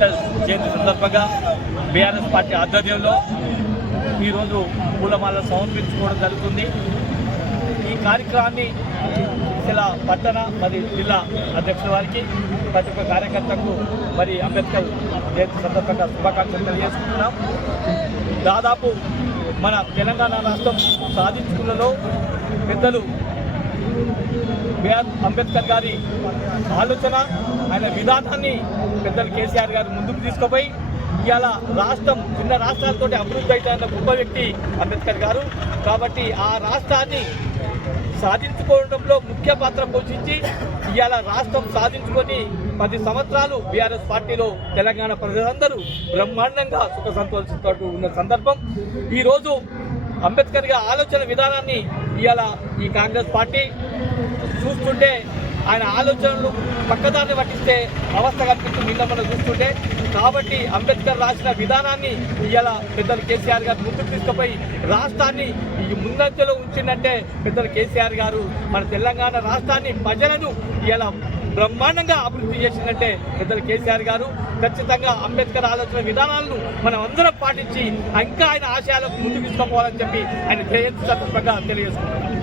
అంబేద్కర్ జయంతి సందర్భంగా BRS party ఆధ్వర్యంలో ఈరోజు పూలమాల సమర్పించుకోవడం జరుగుతుంది. ఈ కార్యక్రమాన్ని ఇలా పట్టణ మరియు జిల్లా అధ్యక్షుల వారికి ప్రతి ఒక్క కార్యకర్తకు మరి అంబేద్కర్ జయంతి సందర్భంగా శుభాకాంక్షలు తెలియజేసుకుంటున్నాం. దాదాపు మన తెలంగాణ రాష్ట్రం సాధించుకున్నలో పెద్దలు బిఆర్ అంబేద్కర్ గారి ఆలోచన, ఆయన విధానాన్ని పెద్దలు కేసీఆర్ గారు ముందుకు తీసుకుపోయి ఇవాళ రాష్ట్రం చిన్న రాష్ట్రాలతో అభివృద్ధి అవుతాయన్న గొప్ప వ్యక్తి అంబేద్కర్ గారు. కాబట్టి ఆ రాష్ట్రాన్ని సాధించుకోవడంలో ముఖ్య పాత్ర పోషించి ఇవాళ రాష్ట్రం సాధించుకొని 10 సంవత్సరాలు బీఆర్ఎస్ పార్టీలో తెలంగాణ ప్రజలందరూ బ్రహ్మాండంగా సుఖ సంతోషంతో ఉన్న సందర్భం. ఈరోజు అంబేద్కర్ గారి ఆలోచన విధానాన్ని ఇవాళ ఈ కాంగ్రెస్ పార్టీ చూస్తుంటే ఆయన ఆలోచనలు పక్కదాన్ని పట్టిస్తే అవస్థ కనిపిస్తుంది నిన్న మనం చూస్తుంటే. కాబట్టి అంబేద్కర్ రాసిన విధానాన్ని ఇవాళ పెద్దలు కేసీఆర్ గారు ముందుకు తీసుకుపోయి రాష్ట్రాన్ని ముందంజలో ఉంచిందంటే పెద్దలు కేసీఆర్ గారు మన తెలంగాణ రాష్ట్రాన్ని ప్రజలను ఇవాళ బ్రహ్మాండంగా అభివృద్ధి చేసిందంటే పెద్దలు కేసీఆర్ గారు. ఖచ్చితంగా అంబేద్కర్ ఆలోచన విధానాలను మనం అందరం పాటించి ఇంకా ఆయన ఆశయాలకు ముందుకు తీసుకోవాలని చెప్పి ఆయన జయంతి సందర్భంగా తెలియజేసుకుంటున్నాం.